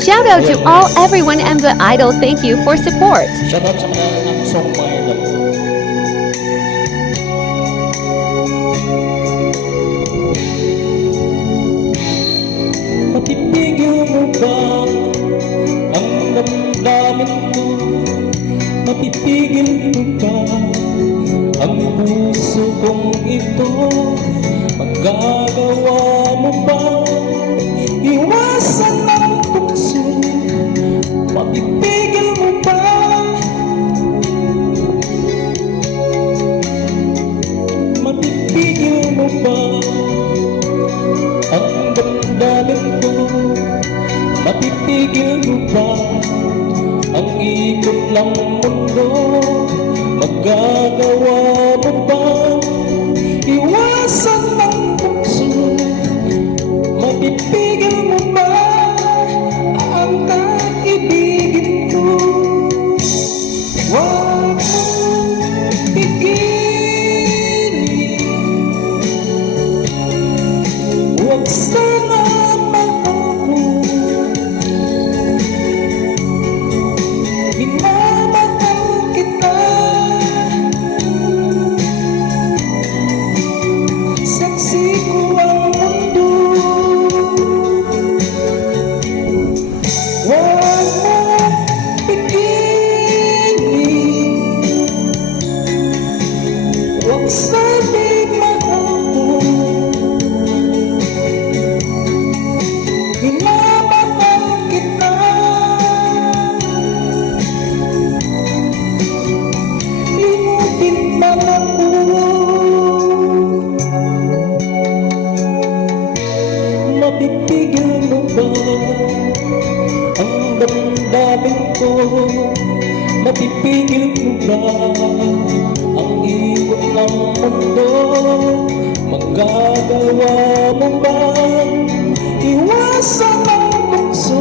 Shout out to everyone and the idol. Thank you for support. Shout out sa mga ng song mga idol. Mapipigil mo ba ang damdamin ko? Mapipigil mo ba ang puso kong ito? Magagawa mo ba iwasan ang tukso? Mapipigil mo ba? Mapipigil mo ba ang damdamin ko? Mapipigil mo ba ang ikot ng mundo? Magagawa mo ba iwasan ng tukso? Mapipigil mo ba ang kaibigin ko? Huwag mong pigilin, huwag sana mag-ako. Minamahal kita, saksi ko ang mundo. Huwag mong pigilin, huwag sana'y mag-ako. Minamahal kita, limutin man ako. Mapipigil mo ba ang damdamin ko? Mapipigil mo ba ang ikot ng mundo? Magagawa mo ba iwasan ang tukso?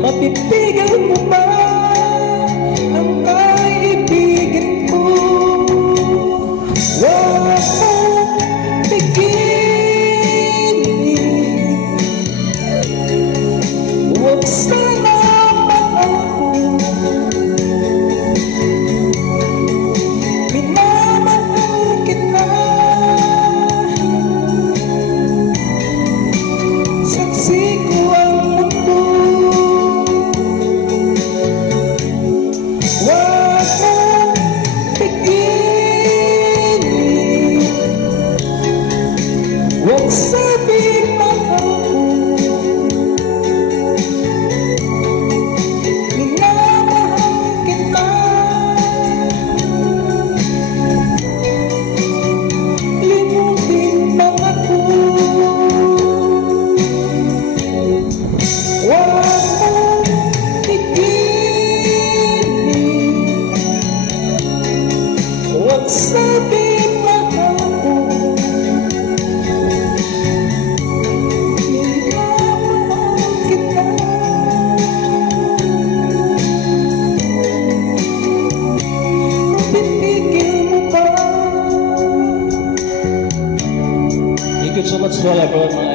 Mapipigil mo ba ang kaibigin ko? Huwag mong pigilin, huwag sana mag-ako. Minamahal kita, saksi ko ang mundo. Huwag mong pigilin, huwag sabihin mag-ako. Minamahal kita, limutin man ako. Huwag mong pigilin, huwag sabihin mag-ako. Minamahal kita, mapipigil mo ba? Thank you so much to all everyone mga